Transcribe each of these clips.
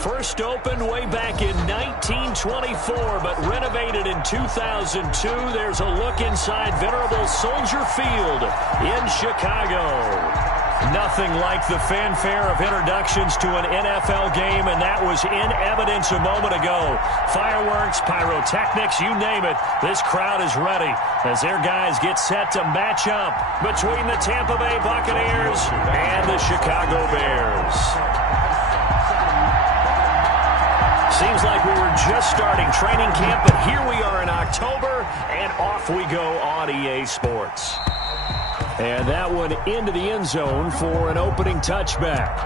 First opened way back in 1924, but renovated in 2002. There's a look inside venerable Soldier Field in Chicago. Nothing like the fanfare of introductions to an NFL game, and that was in evidence a moment ago. Fireworks, pyrotechnics, you name it. This crowd is ready as their guys get set to match up between the Tampa Bay Buccaneers and the Chicago Bears. Seems like we were just starting training camp, but here we are in October, and off we go on EA Sports. And that one into the end zone for an opening touchback.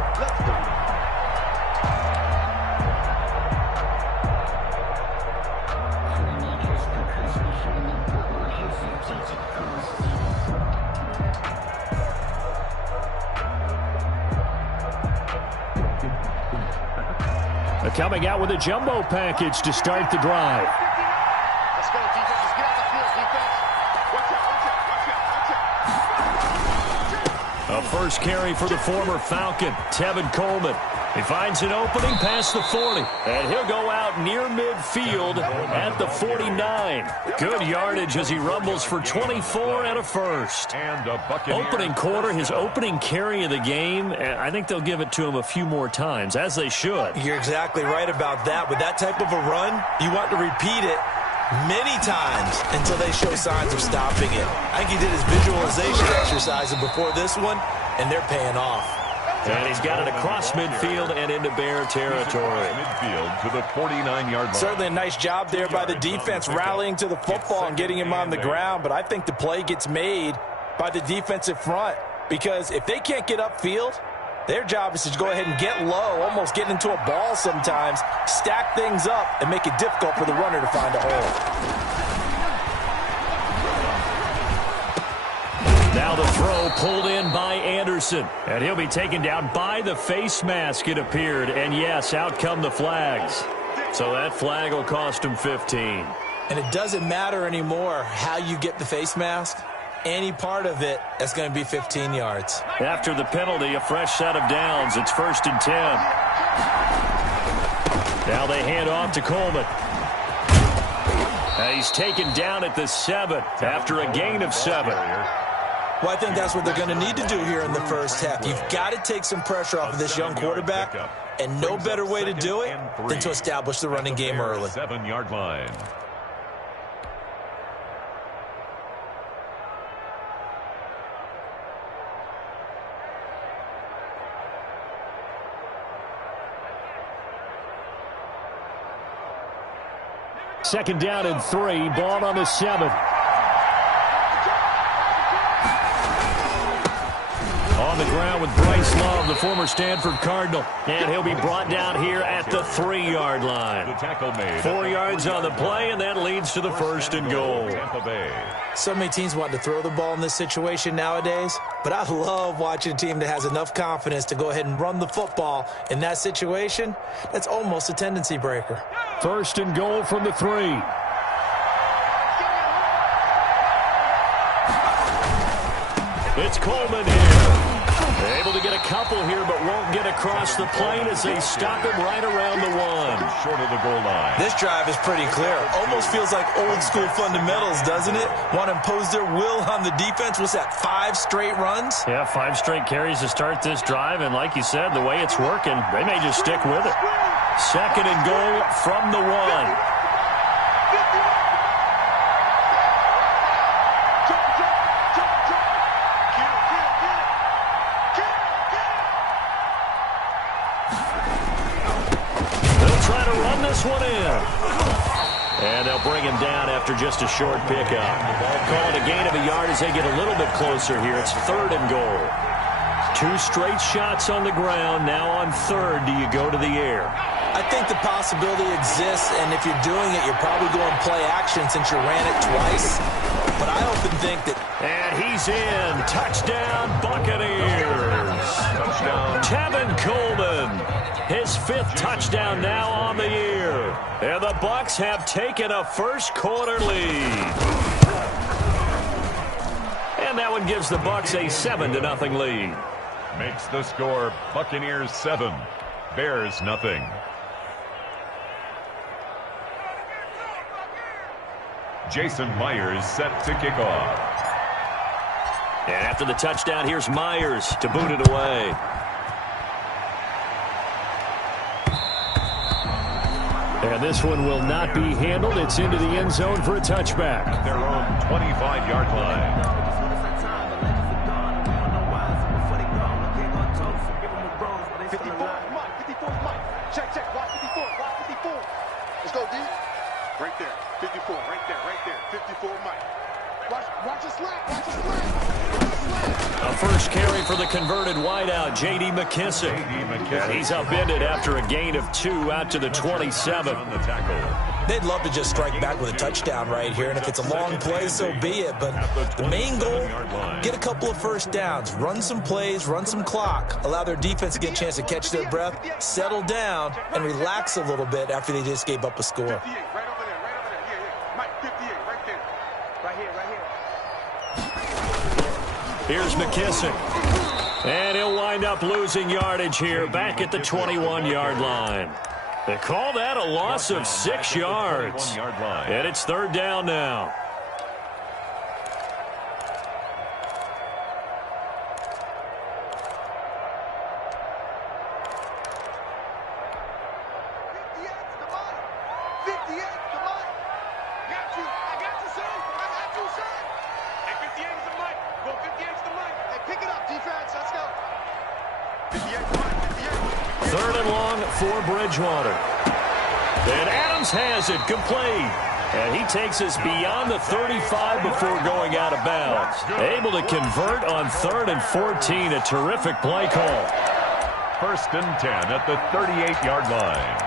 Coming out with a jumbo package to start the drive. Let's go, defense. Let's get on the field, defense. Watch out. A first carry for the former Falcon, Tevin Coleman. He finds an opening past the 40, and he'll go out near midfield at the 49. Good yardage as he rumbles for 24 and a first. Opening quarter, his opening carry of the game, and I think they'll give it to him a few more times, as they should. You're exactly right about that. With that type of a run, you want to repeat it many times until they show signs of stopping it. I think he did his visualization exercises before this one, and they're paying off. And he's got it across midfield and into Bear territory. Midfield to the 49-yard line. Certainly a nice job there by the defense rallying to the football and getting him on the ground, but I think the play gets made by the defensive front because if they can't get upfield, their job is to go ahead and get low, almost get into a ball sometimes, stack things up, and make it difficult for the runner to find a hole. Now the throw pulled in by Anderson, and he'll be taken down by the face mask, it appeared. And yes, out come the flags. So that flag will cost him 15. And it doesn't matter anymore how you get the face mask. Any part of it, that's going to be 15 yards. After the penalty, a fresh set of downs. It's 1st and 10. Now they hand off to Coleman. He's taken down at the 7 after a gain of 7. Well, I think that's what they're going to need to do here in the first half. You've got to take some pressure off of this young quarterback, and no better way to do it than to establish the running game early. 7-yard line. Second down and 3, ball on the 7. On the ground with Bryce Love, the former Stanford Cardinal. And he'll be brought down here at the 3-yard line. The tackle made. 4 yards on the play, and that leads to the 1st and goal. Tampa Bay. So many teams want to throw the ball in this situation nowadays, but I love watching a team that has enough confidence to go ahead and run the football. In that situation, that's almost a tendency breaker. 1st and goal from the 3. It's Coleman here. Able to get a couple here, but won't get across the plane as they stop him right around the 1. Short of the goal line. This drive is pretty clear. Almost feels like old school fundamentals, doesn't it? Want to impose their will on the defense. What's that, 5 straight runs? Yeah, 5 straight carries to start this drive, and like you said, the way it's working, they may just stick with it. 2nd and goal from the 1. One in. And they'll bring him down after just a short pickup. Call it a gain of a yard as they get a little bit closer here. It's 3rd and goal. 2 straight shots on the ground. Now on 3rd, do you go to the air? I think the possibility exists, and if you're doing it, you're probably going play action since you ran it twice. But I often think that... And he's in. Touchdown, Buccaneers. Touchdown. Tevin Coleman. His 5th touchdown now on the year. And the Bucs have taken a first-quarter lead. And that one gives the Bucs a 7-0 lead. Makes the score Buccaneers 7, Bears 0. Jason Myers set to kick off. And after the touchdown, here's Myers to boot it away. And this one will not be handled. It's into the end zone for a touchback. Their own 25-yard line. 54, Mike. Check. Watch 54. Let's go, D. Right there. 54. Right there. 54, Mike. Watch a slap. A first carry for the converted wideout, J.D. McKissick. And he's upended after a gain of 2 out to the 27. On the tackle. They'd love to just strike back with a touchdown right here, and if it's a long play, so be it. But the main goal, get a couple of first downs, run some plays, run some clock, allow their defense to get a chance to catch their breath, settle down, and relax a little bit after they just gave up a score. 58, right over there. Yeah. Mike, 58, right there. Right here. Here's McKissick. And he'll wind up losing yardage here back at the 21-yard line. They call that a loss of 6 yards. And it's third down now. Third and long for Bridgewater. And Adams has it complete. And he takes us beyond the 35 before going out of bounds. Able to convert on 3rd and 14. A terrific play call. First and 10 at the 38-yard line.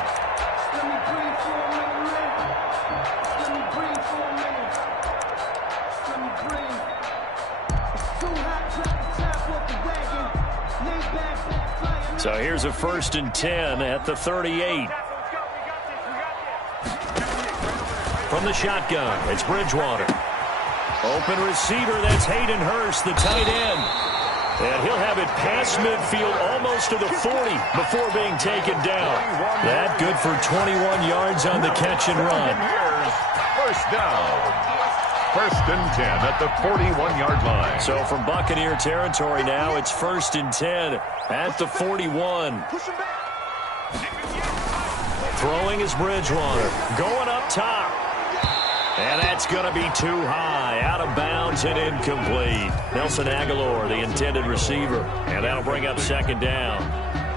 So here's a first and 10 at the 38. From the shotgun, it's Bridgewater. Open receiver, that's Hayden Hurst, the tight end. And he'll have it past midfield almost to the 40 before being taken down. That good for 21 yards on the catch and run. First down. First and 10 at the 41-yard line. So from Buccaneer territory now, it's first and 10 at the 41. Throwing is Bridgewater. Going up top. And that's going to be too high. Out of bounds and incomplete. Nelson Aguilar, the intended receiver. And that'll bring up second down.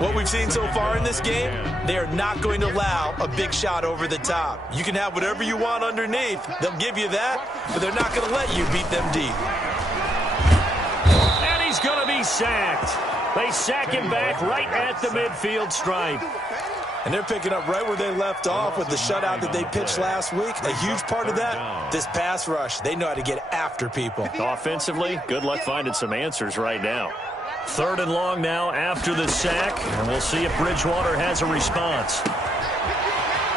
What we've seen so far in this game, they are not going to allow a big shot over the top. You can have whatever you want underneath. They'll give you that, but they're not going to let you beat them deep. And he's going to be sacked. They sack him back right at the midfield stripe. And they're picking up right where they left off with the shutout that they pitched last week. A huge part of that, this pass rush. They know how to get after people. Offensively, good luck finding some answers right now. Third and long now after the sack, and we'll see if Bridgewater has a response.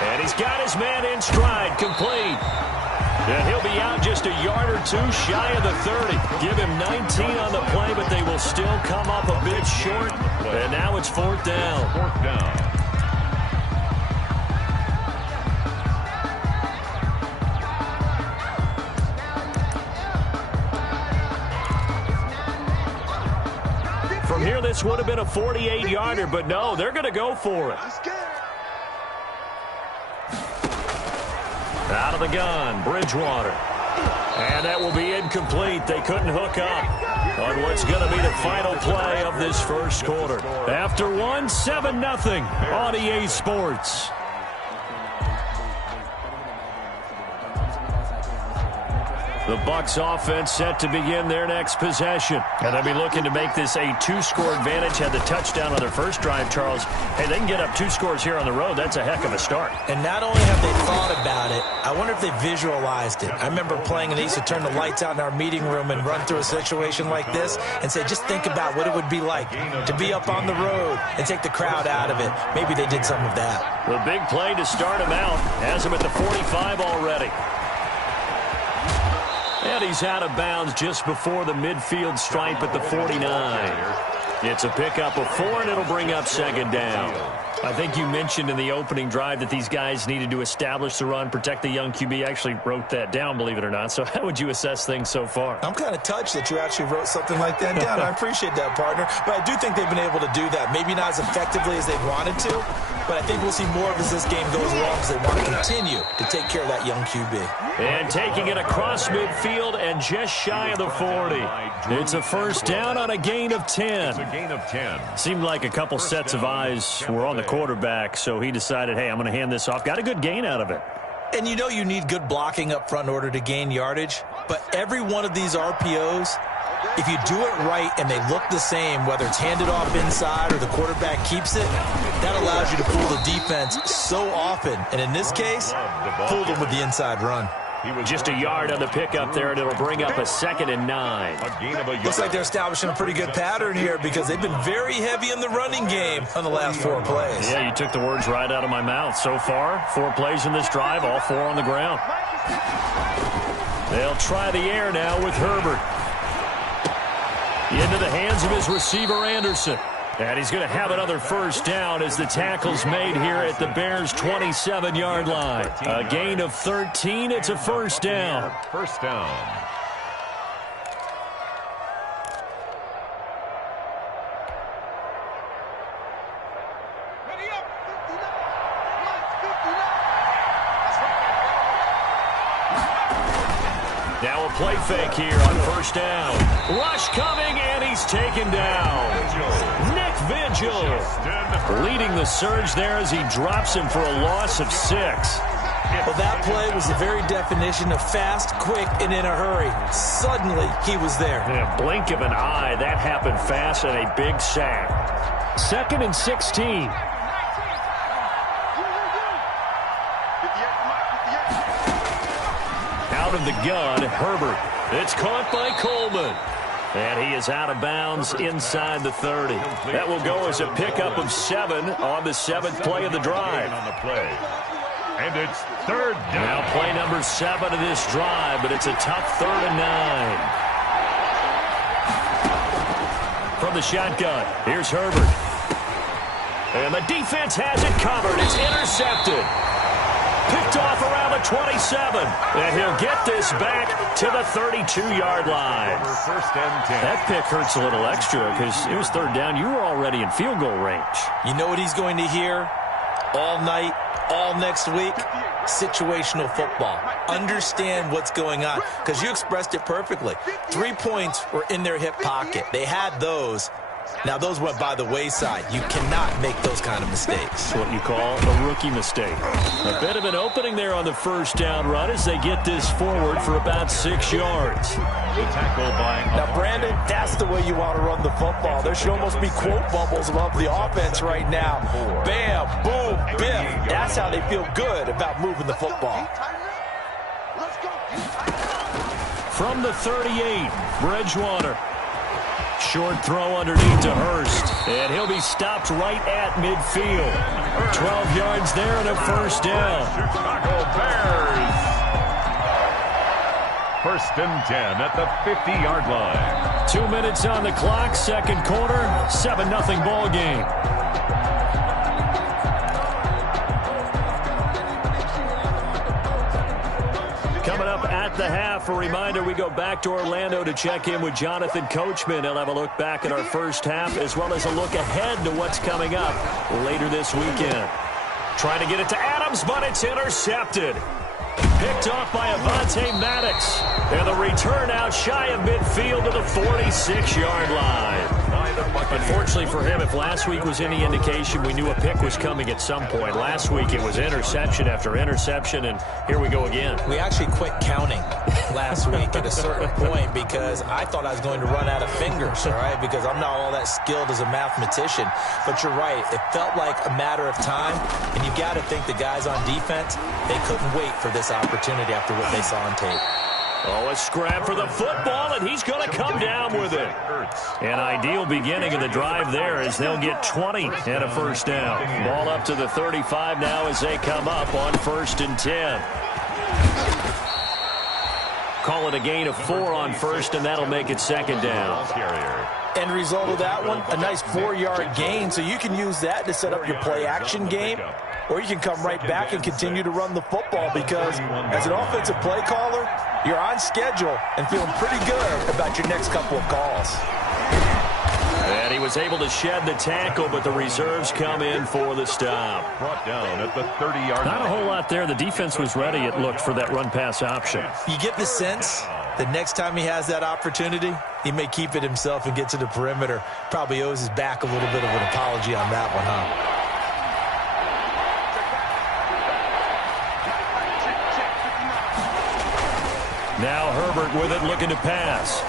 And he's got his man in stride, complete. And he'll be out just a yard or two shy of the 30. Give him 19 on the play, but they will still come up a bit short. And now it's fourth down. Fourth down. From here, this would have been a 48-yarder, but no, they're going to go for it. Out of the gun, Bridgewater. And that will be incomplete. They couldn't hook up on what's going to be the final play of this first quarter. After one, 7-0 on EA Sports. The Bucs offense set to begin their next possession. And they'll be looking to make this a 2-score advantage. Had the touchdown on their first drive, Charles. Hey, they can get up 2 scores here on the road. That's a heck of a start. And not only have they thought about it, I wonder if they visualized it. I remember playing and they used to turn the lights out in our meeting room and run through a situation like this and say, just think about what it would be like to be up on the road and take the crowd out of it. Maybe they did some of that. The big play to start him out has him at the 45 already. And he's out of bounds just before the midfield stripe at the 49. It's a pickup of 4, and it'll bring up second down. I think you mentioned in the opening drive that these guys needed to establish the run, protect the young QB. I actually wrote that down, believe it or not. So how would you assess things so far? I'm kind of touched that you actually wrote something like that down. I appreciate that, partner. But I do think they've been able to do that. Maybe not as effectively as they wanted to, but I think we'll see more of as this game goes along because they want to continue to take care of that young QB. And taking it across midfield and just shy of the 40. It's a first down on a gain of 10. It's a gain of 10. Seemed like a couple sets of eyes were on the quarterback, so he decided, hey, I'm going to hand this off. Got a good gain out of it. And you know you need good blocking up front in order to gain yardage, but every one of these RPOs, if you do it right and they look the same, whether it's handed off inside or the quarterback keeps it, that allows you to fool the defense so often. And in this case, fooled them with the inside run. Just a yard on the pickup there, and it'll bring up a 2nd and 9. Looks like they're establishing a pretty good pattern here because they've been very heavy in the running game on the last 4 plays. Yeah, you took the words right out of my mouth. So far, 4 plays in this drive, all 4 on the ground. They'll try the air now with Herbert. Into the hands of his receiver, Anderson. And he's going to have another first down as the tackle's made here at the Bears' 27-yard line. A gain of 13. It's a first down. First down. Now a play fake here on first down. Rush coming, and he's taken down. Nick Vigil leading the surge there as he drops him for a loss of 6. Well, that play was the very definition of fast, quick, and in a hurry. Suddenly, he was there. In a blink of an eye, that happened fast and a big sack. 2nd and 16. Out of the gun, Herbert. It's caught by Coleman. And he is out of bounds inside the 30. That will go as a pickup of 7 on the 7th play of the drive. And it's 3rd down. Now play number 7 of this drive, but it's a tough 3rd and 9. From the shotgun, here's Herbert. And the defense has it covered. It's intercepted. Picked off around the 27. And he'll get this back to the 32-yard line. First and 10. That pick hurts a little extra because it was 3rd down. You were already in field goal range. You know what he's going to hear all night, all next week? Situational football. Understand what's going on because you expressed it perfectly. 3 points were in their hip pocket. They had those. Now, those went by the wayside. You cannot make those kind of mistakes. That's what you call a rookie mistake. A bit of an opening there on the first down run as they get this forward for about 6 yards. The tackle by... Now, Brandon, that's the way you want to run the football. There should almost be quote bubbles above the offense right now. Bam, boom, biff. That's how they feel good about moving the football. From the 38, Bridgewater. Short throw underneath to Hurst. And he'll be stopped right at midfield. 12 yards there and a first down. Chicago Bears. First and 10 at the 50-yard line. 2 minutes on the clock, second quarter, 7-0 ball game. Coming up at the half, a reminder, we go back to Orlando to check in with Jonathan Coachman. He'll have a look back at our first half as well as a look ahead to what's coming up later this weekend. Trying to get it to Adams, but it's intercepted. Picked off by Avonte Maddox. And the return out shy of midfield to the 46-yard line. Unfortunately for him, if last week was any indication, we knew a pick was coming at some point. Last week it was interception after interception, and here we go again. We actually quit counting last week at a certain point because I thought I was going to run out of fingers, all right, because I'm not all that skilled as a mathematician. But you're right. It felt like a matter of time, and you got to think the guys on defense, they couldn't wait for this opportunity after what they saw on tape. Oh, a scrap for the football, and he's going to come down with it. An ideal beginning of the drive there as they'll get 20 and a first down. Ball up to the 35 now as they come up on 1st and 10. Call it a gain of 4 on first, and that'll make it second down. End result of that one, a nice 4-yard gain. So you can use that to set up your play-action game, or you can come right back and continue to run the football because as an offensive play caller, you're on schedule and feeling pretty good about your next couple of calls. And he was able to shed the tackle, but the reserves come in for the stop. Brought down at the 30-yard line. Not a whole lot there. The defense was ready, it looked, for that run-pass option. You get the sense that next time he has that opportunity, he may keep it himself and get to the perimeter. Probably owes his back a little bit of an apology on that one, huh? Now Herbert with it, looking to pass.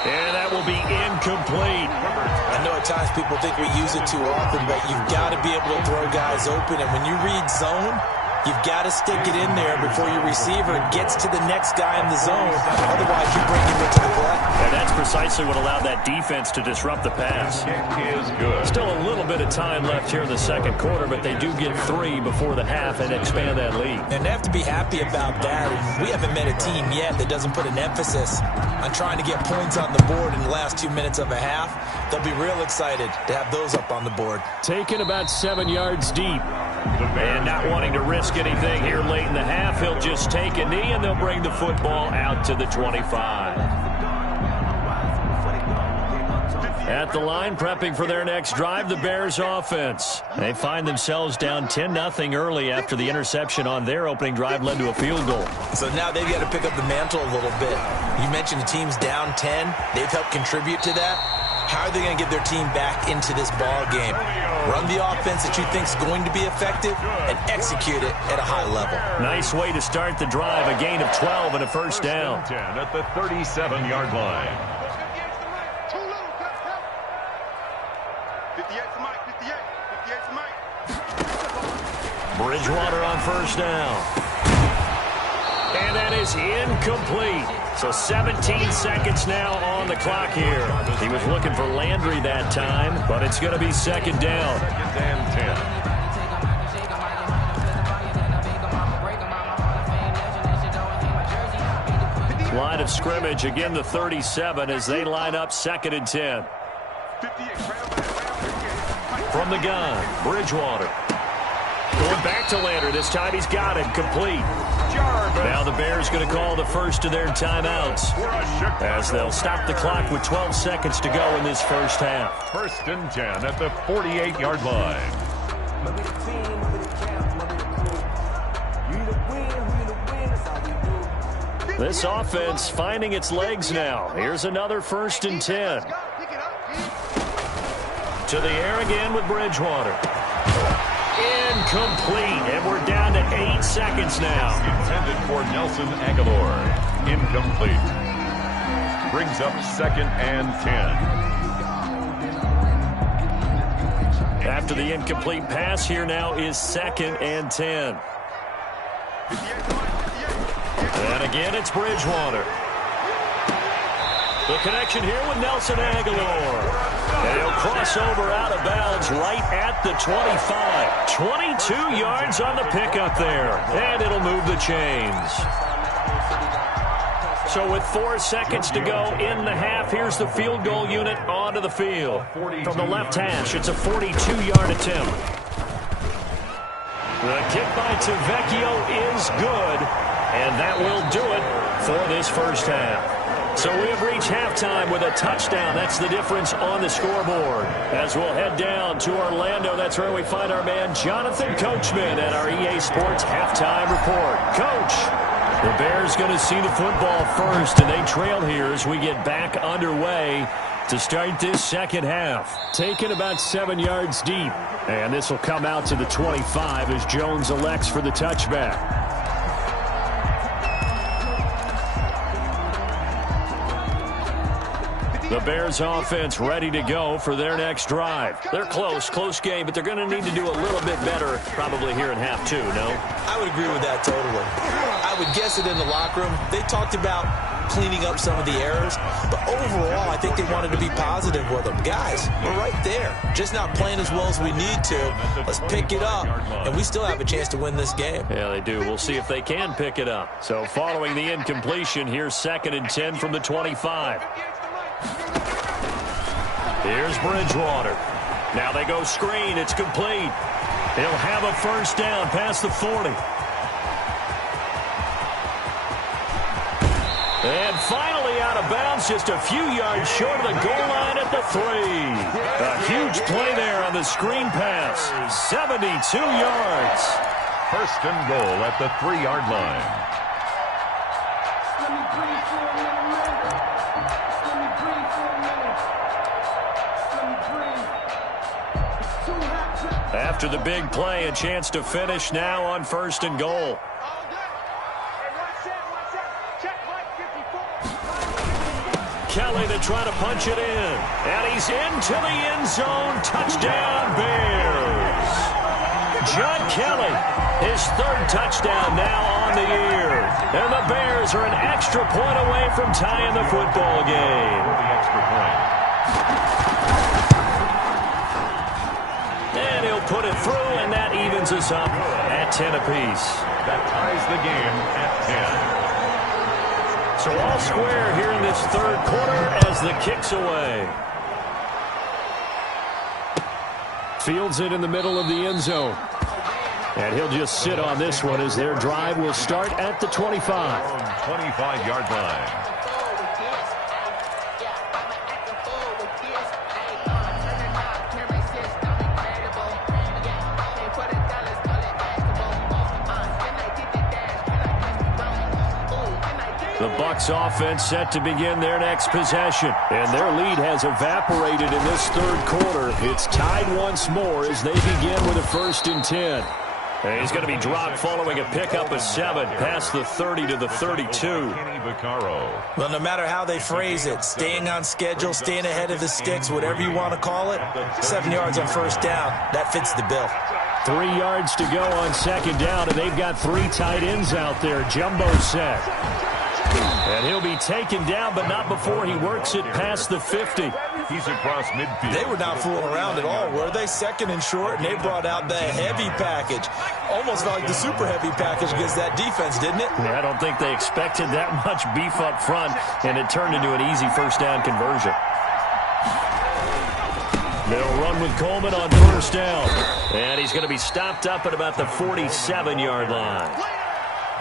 And that will be incomplete. I know at times people think we use it too often, but you've got to be able to throw guys open. And when you read zone, you've got to stick it in there before your receiver gets to the next guy in the zone. Otherwise, you bring him into the play. And that's precisely what allowed that defense to disrupt the pass. Kick is good. Still a little bit of time left here in the second quarter, but they do get 3 before the half and expand that lead. And they have to be happy about that. And we haven't met a team yet that doesn't put an emphasis on trying to get points on the board in the last 2 minutes of a half. They'll be real excited to have those up on the board. Taken about 7 yards deep. And not wanting to risk anything here late in the half, he'll just take a knee, and they'll bring the football out to the 25. At the line, prepping for their next drive, the Bears offense. They find themselves down 10-0 early after the interception on their opening drive led to a field goal. So now they've got to pick up the mantle a little bit. You mentioned the team's down 10. They've helped contribute to that. How are they going to get their team back into this ball game? Run the offense that you think is going to be effective and execute it at a high level. Nice way to start the drive. A gain of 12 and a first down. 10 at the 37-yard line. 58 to Mike, 58 to Mike. Bridgewater on first down. And that is incomplete. So 17 seconds now on the clock here. He was looking for Landry that time, but it's going to be second down. Second and 10. Line of scrimmage, again the 37 as they line up second and 10. From the gun, Bridgewater. Going back to Landry. This time he's got it. Complete. Now the Bears going to call the first of their timeouts as they'll stop the clock with 12 seconds to go in this first half. First and 10 at the 48-yard line. This offense finding its legs now. Here's another first and 10. To the air again with Bridgewater. Incomplete, and we're down to 8 seconds now. Intended for Nelson Aguilar. Incomplete. Brings up second and 10. After the incomplete pass, here now is second and 10. And again, it's Bridgewater. The connection here with Nelson Aguilar. And he'll cross over out of bounds right at the 25. 22 yards on the pickup there. And it'll move the chains. So with 4 seconds to go in the half, here's the field goal unit onto the field. From the left hash, it's a 42-yard attempt. The kick by Tavecchio is good. And that will do it for this first half. So we have reached halftime with a touchdown. That's the difference on the scoreboard. As we'll head down to Orlando, that's where we find our man Jonathan Coachman at our EA Sports Halftime Report. Coach, the Bears going to see the football first, and they trail here as we get back underway to start this second half. Taken about 7 yards deep, and this will come out to the 25 as Jones elects for the touchback. The Bears offense ready to go for their next drive. They're close game, but they're going to need to do a little bit better probably here in half 2, no? I would agree with that totally. I would guess it in the locker room. They talked about cleaning up some of the errors, but overall I think they wanted to be positive with them. Guys, we're right there. Just not playing as well as we need to. Let's pick it up, and we still have a chance to win this game. Yeah, they do. We'll see if they can pick it up. So following the incompletion, here's second and 10 from the 25. Here's Bridgewater. Now they go screen. It's complete. He'll have a first down past the 40. And finally out of bounds, just a few yards short of the goal line at the 3. A huge play there on the screen pass. 72 yards. First and goal at the 3-yard line. After the big play, a chance to finish now on first and goal. Kelly to try to punch it in. And he's into the end zone. Touchdown, Bears. John Kelly, his third touchdown now on the year. And the Bears are an extra point away from tying the football game. The extra point. And he'll put it through, and that evens us up at 10 apiece. That ties the game at 10. So all square here in this third quarter as the kick's away. Fields it in the middle of the end zone. And he'll just sit on this one as their drive will start at the 25. 25-yard line. The Bucs offense set to begin their next possession. And their lead has evaporated in this third quarter. It's tied once more as they begin with a 1st and 10. And he's going to be dropped following a pickup of 7 past the 30 to the 32. Well, no matter how they phrase it, staying on schedule, staying ahead of the sticks, whatever you want to call it, 7 yards on first down, that fits the bill. 3 yards to go on second down, and they've got 3 tight ends out there. Jumbo set. And he'll be taken down, but not before he works it past the 50. He's across midfield. They were not fooling around at all, were they? Second and short, and they brought out the heavy package. Almost felt like the super heavy package against that defense, didn't it? Yeah, I don't think they expected that much beef up front, and it turned into an easy first down conversion. They'll run with Coleman on first down. And he's going to be stopped up at about the 47-yard line.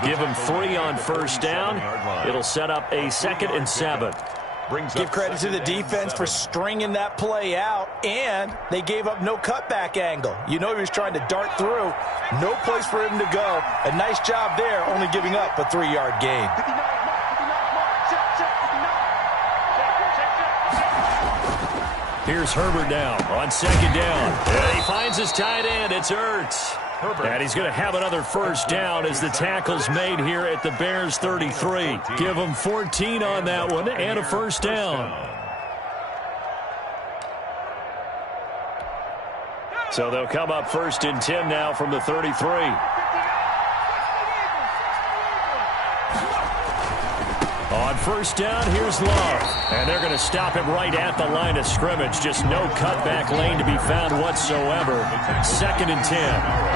Give him 3 on first down. It'll set up a 2nd and 7. Give credit to the defense for stringing that play out, and they gave up no cutback angle. You know he was trying to dart through. No place for him to go. A nice job there, only giving up a 3-yard gain. Here's Herbert now on second down. And he finds his tight end. It's Ertz. And he's going to have another first down as the tackle's made here at the Bears 33. Give him 14 on that one and a first down. So they'll come up 1st and 10 now from the 33. On first down, here's Love. And they're going to stop him right at the line of scrimmage. Just no cutback lane to be found whatsoever. 2nd and 10.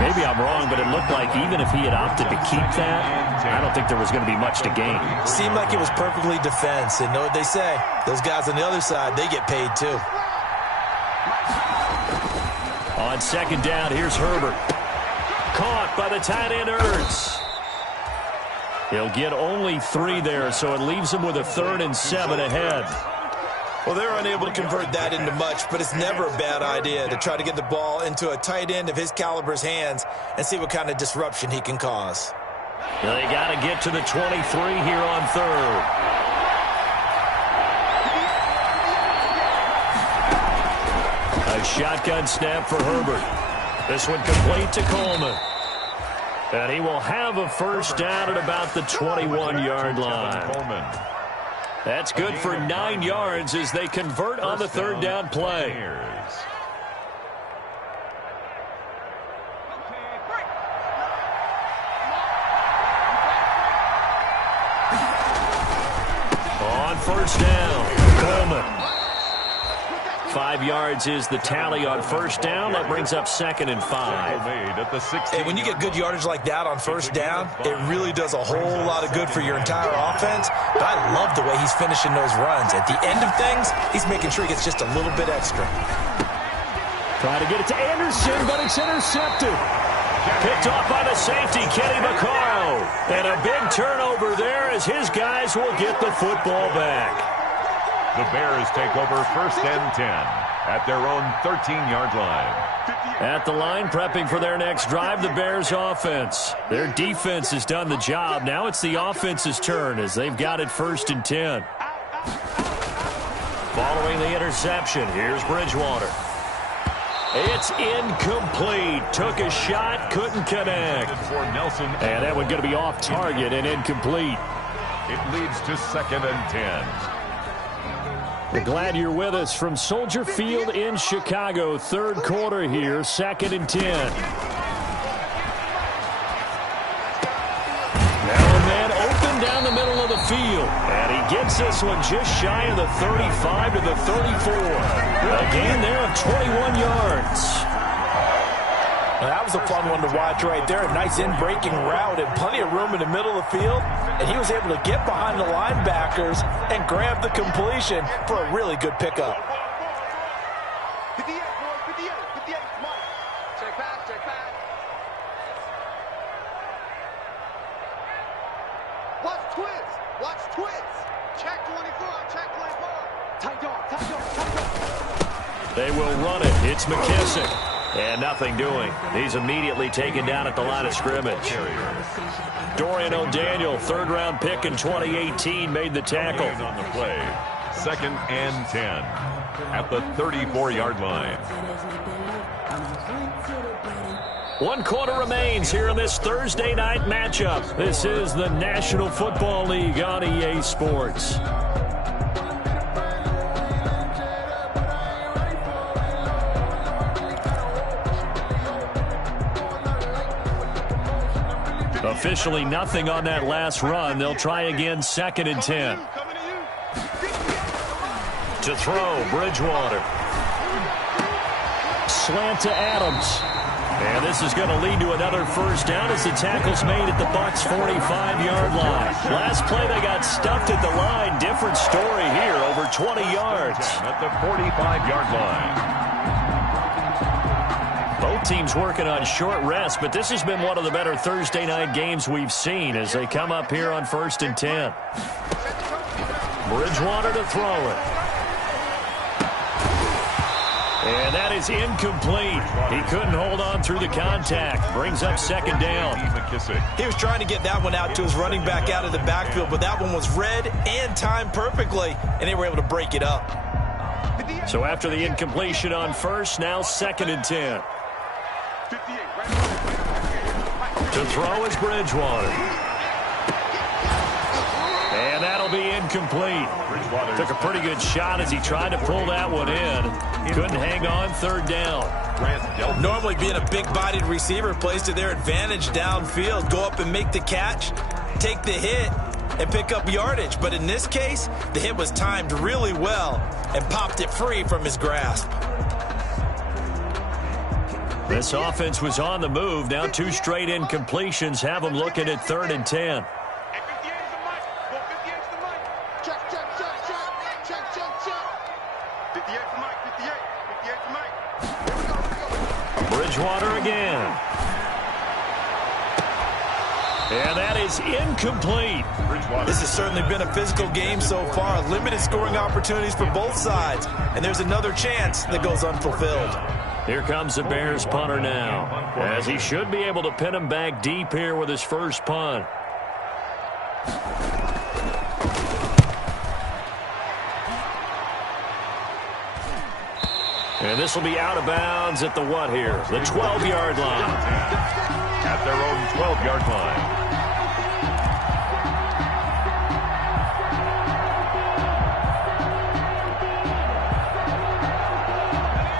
Maybe I'm wrong, but it looked like even if he had opted to keep that, I don't think there was going to be much to gain. Seemed like it was perfectly defense. And know what they say? Those guys on the other side, they get paid too. On second down, here's Herbert. Caught by the tight end, Ertz. He'll get only 3 there, so it leaves him with a 3rd and 7 ahead. Well, they're unable to convert that into much, but it's never a bad idea to try to get the ball into a tight end of his caliber's hands and see what kind of disruption he can cause. They got to get to the 23 here on 3rd. A shotgun snap for Herbert. This one complete to Coleman. And he will have a first down at about the 21-yard line. That's good for 9 yards as they convert on the 3rd down play. On first down, Coleman. 5 yards is the tally on first down. That brings up 2nd and 5. And when you get good yardage like that on first down, it really does a whole lot of good for your entire offense. But I love the way he's finishing those runs. At the end of things, he's making sure he gets just a little bit extra. Try to get it to Anderson, but it's intercepted. Picked off by the safety, Kenny Vaccaro. And a big turnover there as his guys will get the football back. The Bears take over 1st and 10 at their own 13-yard line. At the line, prepping for their next drive, the Bears offense. Their defense has done the job. Now it's the offense's turn as they've got it 1st and 10. Following the interception, here's Bridgewater. It's incomplete. Took a shot, couldn't connect. And that one going to be off target and incomplete. It leads to 2nd and 10. We're glad you're with us from Soldier Field in Chicago. 3rd quarter here, 2nd and 10. Now a man open down the middle of the field. And he gets this one just shy of the 35 to the 34. A gain there of 21 yards. Well, that was a fun one to watch right there. A nice in-breaking route and plenty of room in the middle of the field. And he was able to get behind the linebackers and grab the completion for a really good pickup. 58, boys, 58, Mike. Check back, check back. Watch twins, watch twins. Check 24, check 24. Tight dog, tight dog, tight dog. They will run it. It's McKissick. And nothing doing. He's immediately taken down at the line of scrimmage. Dorian O'Daniel, 3rd-round pick in 2018, made the tackle. On the play, 2nd and 10 at the 34-yard line. 1 quarter remains here in this Thursday night matchup. This is the National Football League on EA Sports. Officially nothing on that last run. They'll try again 2nd and 10. To throw, Bridgewater. Slant to Adams. And this is going to lead to another first down as the tackle's made at the Bucs' 45-yard line. Last play, they got stuffed at the line. Different story here, over 20 yards. At the 45-yard line. Both teams working on short rest, but this has been one of the better Thursday night games we've seen as they come up here on 1st and 10. Bridgewater to throw it. And that is incomplete. He couldn't hold on through the contact. Brings up 2nd down. He was trying to get that one out to his running back out of the backfield, but that one was read and timed perfectly, and they were able to break it up. So after the incompletion on first, now 2nd and 10. To throw is Bridgewater. And that'll be incomplete. Took a pretty good shot as he tried to pull that one in. Couldn't hang on, 3rd down. Normally being a big-bodied receiver plays to their advantage downfield. Go up and make the catch, take the hit, and pick up yardage. But in this case, the hit was timed really well and popped it free from his grasp. This offense was on the move. Now 2 straight incompletions have them looking at 3rd and 10. Bridgewater again. And that is incomplete. This has certainly been a physical game so far. Limited scoring opportunities for both sides. And there's another chance that goes unfulfilled. Here comes the Bears punter now, as he should be able to pin him back deep here with his first punt. And this will be out of bounds at the what here? The 12-yard line. At their own 12-yard line.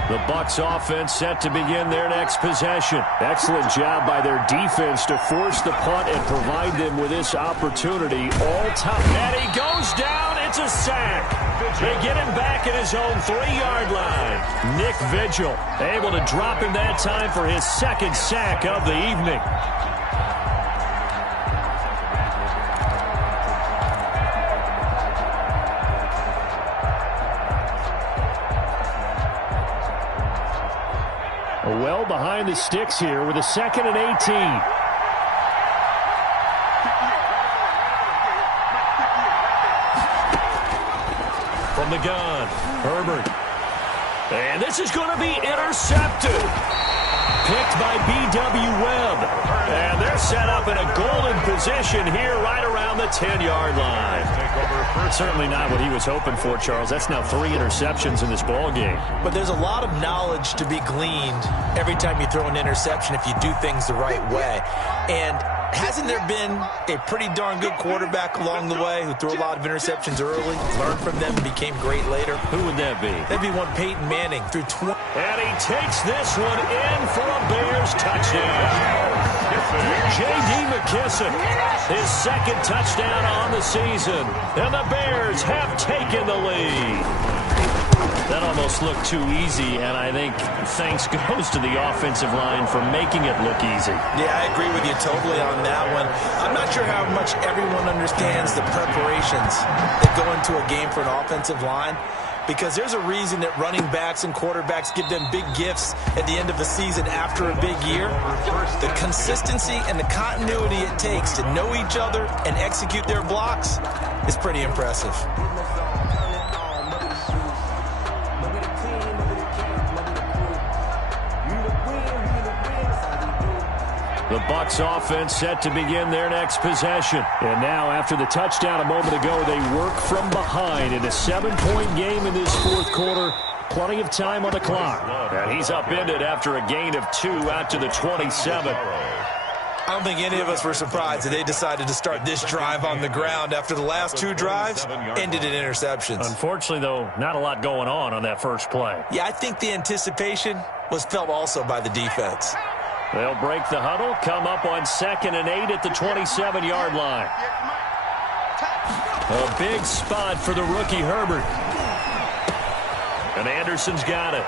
The Bucs offense set to begin their next possession. Excellent job by their defense to force the punt and provide them with this opportunity all time. And he goes down. It's a sack. They get him back at his own 3-yard line. Nick Vigil able to drop him that time for his second sack of the evening. Well behind the sticks here with a 2nd and 18. From the gun, Herbert. And this is going to be intercepted. Picked by B.W. Webb. And they're set up in a golden position here right around the 10-yard line. Certainly not what he was hoping for, Charles. That's now 3 interceptions in this ball game. But there's a lot of knowledge to be gleaned every time you throw an interception if you do things the right way. And hasn't there been a pretty darn good quarterback along the way who threw a lot of interceptions early, learned from them, and became great later? Who would that be? That'd be one Peyton Manning through 20. And he takes this one in for a Bears touchdown. J.D. McKissick, his 2nd touchdown on the season. And the Bears have taken the lead. That almost looked too easy, and I think thanks goes to the offensive line for making it look easy. Yeah, I agree with you totally on that one. I'm not sure how much everyone understands the preparations that go into a game for an offensive line, because there's a reason that running backs and quarterbacks give them big gifts at the end of the season after a big year. The consistency and the continuity it takes to know each other and execute their blocks is pretty impressive. The Bucs offense set to begin their next possession. And now, after the touchdown a moment ago, they work from behind in a 7-point game in this 4th quarter. Plenty of time on the clock. And he's upended after a gain of 2 out to the 27. I don't think any of us were surprised that they decided to start this drive on the ground after the last 2 drives ended in interceptions. Unfortunately, though, not a lot going on that first play. Yeah, I think the anticipation was felt also by the defense. They'll break the huddle, come up on 2nd and 8 at the 27-yard line. A big spot for the rookie Herbert. And Anderson's got it.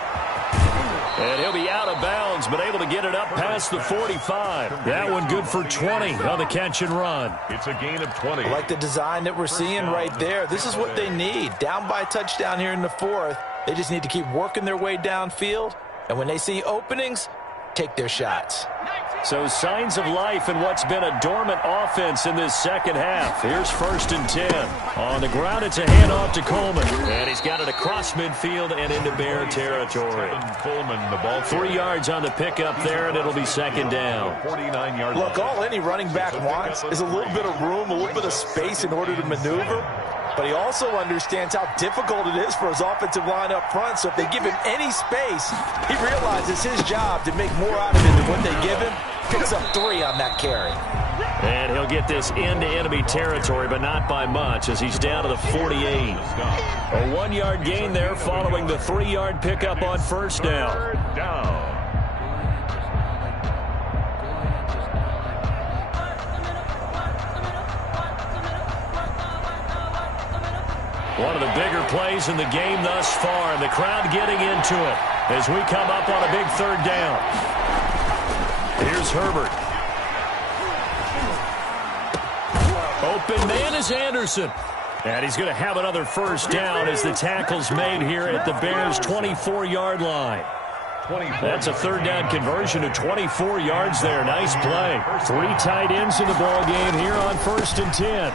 And he'll be out of bounds, but able to get it up past the 45. That one good for 20 on the catch and run. It's a gain of 20. I like the design that we're seeing right there. This is what they need. Down by a touchdown here in the 4th. They just need to keep working their way downfield. And when they see openings, take their shots. So signs of life in what's been a dormant offense in this second half. Here's 1st and 10. On the ground, it's a handoff to Coleman. And he's got it across midfield and into Bear territory. Coleman, the ball 3 yards on the pickup there, and it'll be 2nd down. 49-yard. Look, all any running back wants is a little bit of room, a little bit of space in order to maneuver. But he also understands how difficult it is for his offensive line up front. So if they give him any space, he realizes his job to make more out of it than what they give him. Picks up 3 on that carry. And he'll get this into enemy territory, but not by much, as he's down to the 48. A 1-yard gain there following the 3-yard pickup on 1st down. One of the bigger plays in the game thus far, and the crowd getting into it as we come up on a big 3rd down. Here's Herbert. Open man is Anderson. And he's going to have another 1st down as the tackle's made here at the Bears' 24-yard line. That's a 3rd down conversion to 24 yards there. Nice play. 3 tight ends in the ball game here on 1st and 10.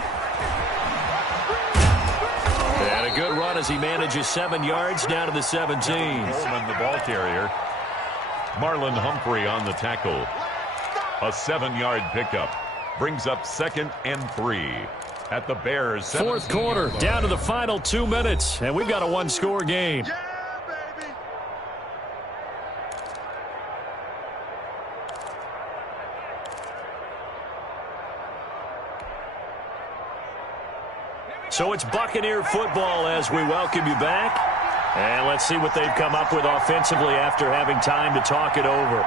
And a good run as he manages 7 yards down to the 17. Coleman, the ball carrier. Marlon Humphrey on the tackle. A 7-yard pickup. Brings up 2nd and 3 at the Bears. 4th quarter, down to the final 2 minutes, and we've got a 1-score game. So it's Buccaneer football as we welcome you back. And let's see what they've come up with offensively after having time to talk it over.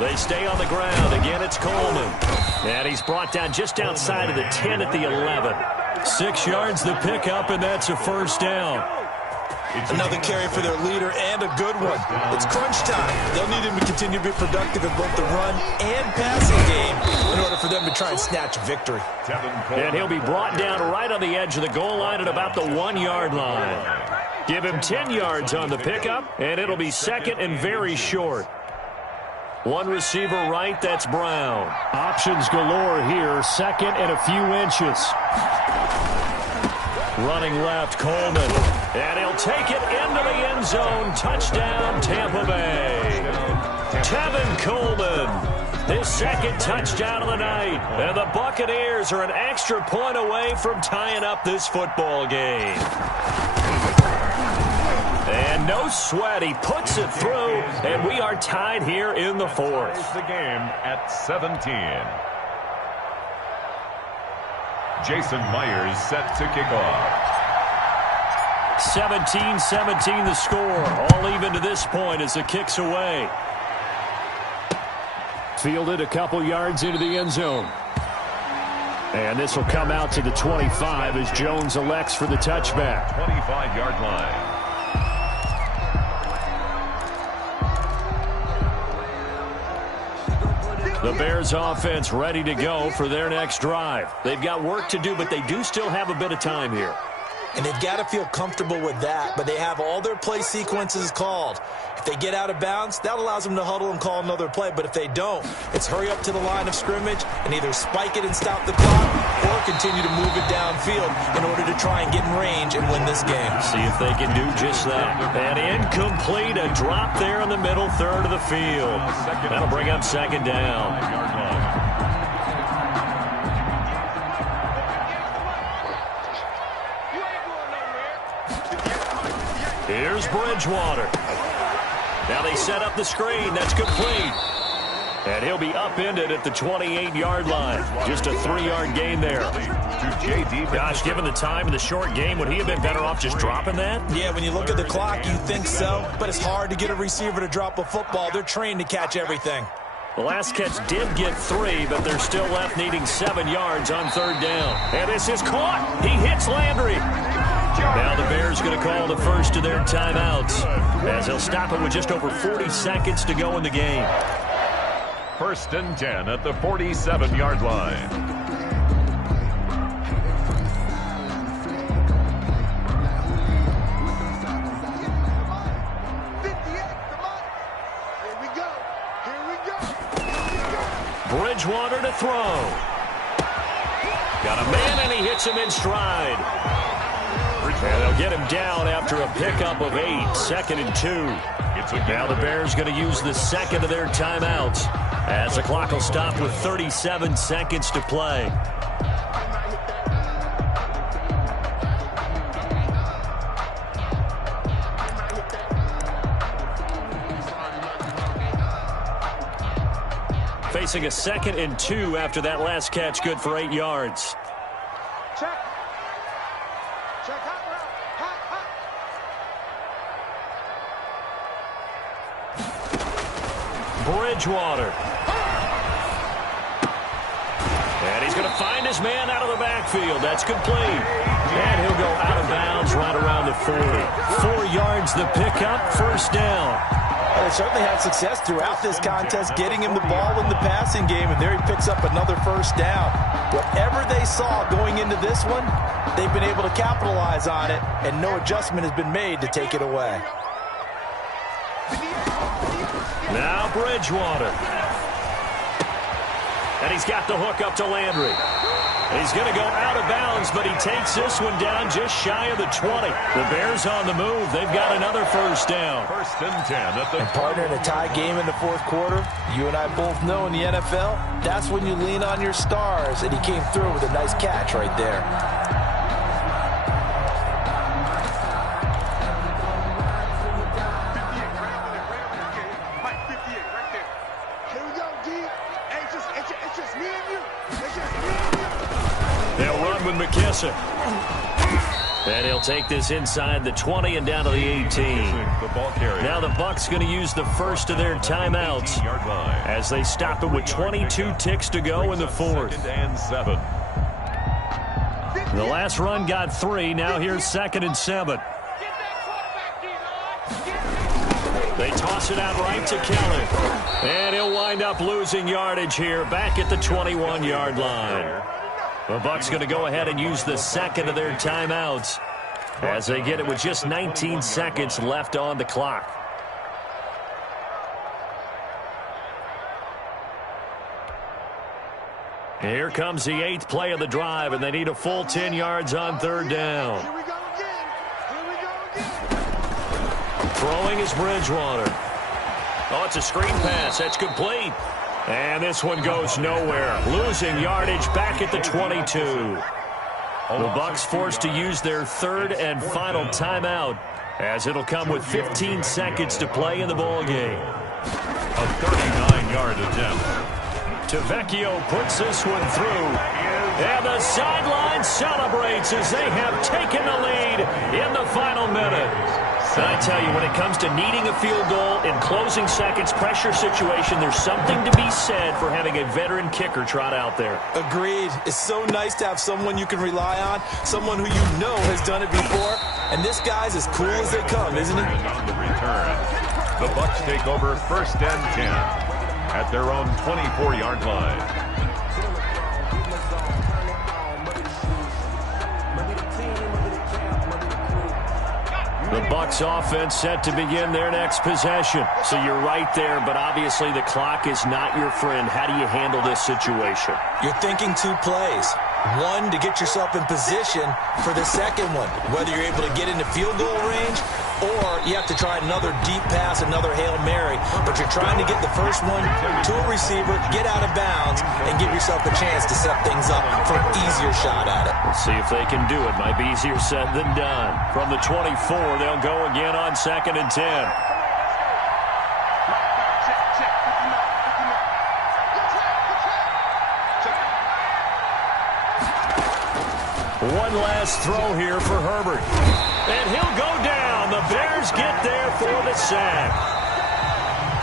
They stay on the ground. Again, it's Coleman. And he's brought down just outside of the 10 at the 11. 6 yards the pickup, and that's a first down. Another carry for their leader and a good one. It's crunch time. They'll need him to continue to be productive in both the run and passing game in order for them to try and snatch a victory. And he'll be brought down right on the edge of the goal line at about the 1-yard line. Give him 10 yards on the pickup, and it'll be second and very short. One receiver right, that's Brown. Options galore here, second and a few inches. Running left, Coleman. And he'll take it into the end zone. Touchdown, Tampa Bay. Tevin Coleman, his second touchdown of the night. And the Buccaneers are an extra point away from tying up this football game. And no sweat, he puts it through, and we are tied here in the fourth. The game at 17. Jason Myers set to kick off. 17-17 the score. All even to this point as the kick's away. Fielded a couple yards into the end zone. And this will come out to the 25 as Jones elects for the touchback. 25-yard line. The Bears offense ready to go for their next drive. They've got work to do, but they do still have a bit of time here. And they've got to feel comfortable with that, but they have all their play sequences called. If they get out of bounds, that allows them to huddle and call another play. But if they don't, it's hurry up to the line of scrimmage and either spike it and stop the clock or continue to move it downfield in order to try and get in range and win this game. See if they can do just that. And incomplete, a drop there in the middle third of the field. That'll bring up second down. Here's Bridgewater. Now they set up the screen. That's complete. And he'll be upended at the 28-yard line. Just a 3-yard gain there. Gosh, given the time in the short game, would he have been better off just dropping that? Yeah, when you look at the clock, you think so. But it's hard to get a receiver to drop a football. They're trained to catch everything. The last catch did get 3, but they're still left needing 7 yards on third down. And this is caught. He hits Landry. Now the Bears going to call the first of their timeouts as they'll stop it with just over 40 seconds to go in the game. First and 10 at the 47-yard line. Bridgewater to throw. Got a man, and he hits him in stride. And they'll get him down after a pickup of 8, second and 2. Now the Bears going to use the second of their timeouts as the clock will stop with 37 seconds to play. Facing a second and 2 after that last catch, good for 8 yards. Check. Check. Hot. Bridgewater. And he's going to find his man out of the backfield. That's complete. And he'll go out of bounds right around the 40. 4 yards the pickup, first down. Well, they certainly had success throughout this contest getting him the ball in the passing game, and there he picks up another first down. Whatever they saw going into this one, they've been able to capitalize on it, and no adjustment has been made to take it away. Now Bridgewater. And he's got the hook up to Landry. He's going to go out of bounds, but he takes this one down just shy of the 20. The Bears on the move. They've got another first down. First and 10 at the... And partner, in a tie game in the fourth quarter, you and I both know in the NFL, that's when you lean on your stars, and he came through with a nice catch right there. They'll run with McKissick. And he'll take this inside the 20 and down to the 18. Now the Bucs going to use the first of their timeouts as they stop it with 22 ticks to go in the fourth. And 7. The last run got 3. Now here's 2nd and 7. They toss it out right to Kelly. And he'll wind up losing yardage here back at the 21-yard line. The Bucs going to go ahead and use the second of their timeouts as they get it with just 19 seconds left on the clock. Here comes the 8th play of the drive, and they need a full 10 yards on 3rd down. Here we go again. Here we go again. Throwing is Bridgewater. Oh, it's a screen pass. That's complete. And this one goes nowhere. Losing yardage back at the 22. The Bucs forced to use their 3rd and final timeout, as it'll come with 15 seconds to play in the ballgame. A 39-yard attempt. Tavecchio puts this one through. And the sideline celebrates as they have taken the lead in the final minute. And I tell you, when it comes to needing a field goal in closing seconds, pressure situation, there's something to be said for having a veteran kicker trot out there. Agreed. It's so nice to have someone you can rely on, someone who you know has done it before. And this guy's as cool as they come, isn't he? On the return, the Bucs take over 1st and 10 at their own 24-yard line. The Bucs offense set to begin their next possession. So you're right there, but obviously the clock is not your friend. How do you handle this situation? You're thinking 2 plays. One, to get yourself in position for the second one, whether you're able to get into field goal range or you have to try another deep pass, another Hail Mary. But you're trying to get the first one to a receiver, get out of bounds, and give yourself a chance to set things up for an easier shot at it. Let's see if they can do it. Might be easier said than done. From the 24, they'll go again on 2nd and 10. One last throw here for Herbert. And he'll go down. The Bears get there for the sack.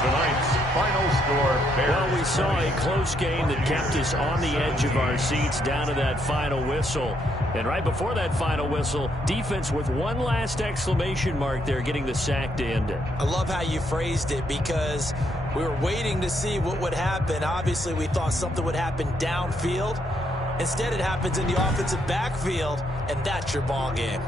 Tonight's final score, Bears. Well, we saw a close game that kept us on the edge of our seats down to that final whistle. And right before that final whistle, defense with one last exclamation mark there, getting the sack to end it. I love how you phrased it, because we were waiting to see what would happen. Obviously, we thought something would happen downfield. Instead, it happens in the offensive backfield, and that's your ball game.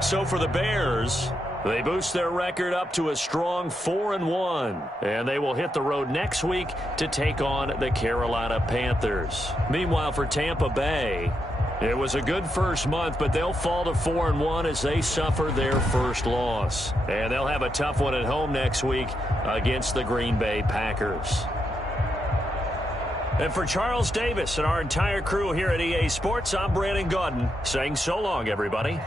So for the Bears, they boost their record up to a strong 4-1, and they will hit the road next week to take on the Carolina Panthers. Meanwhile, for Tampa Bay, it was a good first month, but they'll fall to 4-1 as they suffer their first loss. And they'll have a tough one at home next week against the Green Bay Packers. And for Charles Davis and our entire crew here at EA Sports, I'm Brandon Gaudin saying so long, everybody.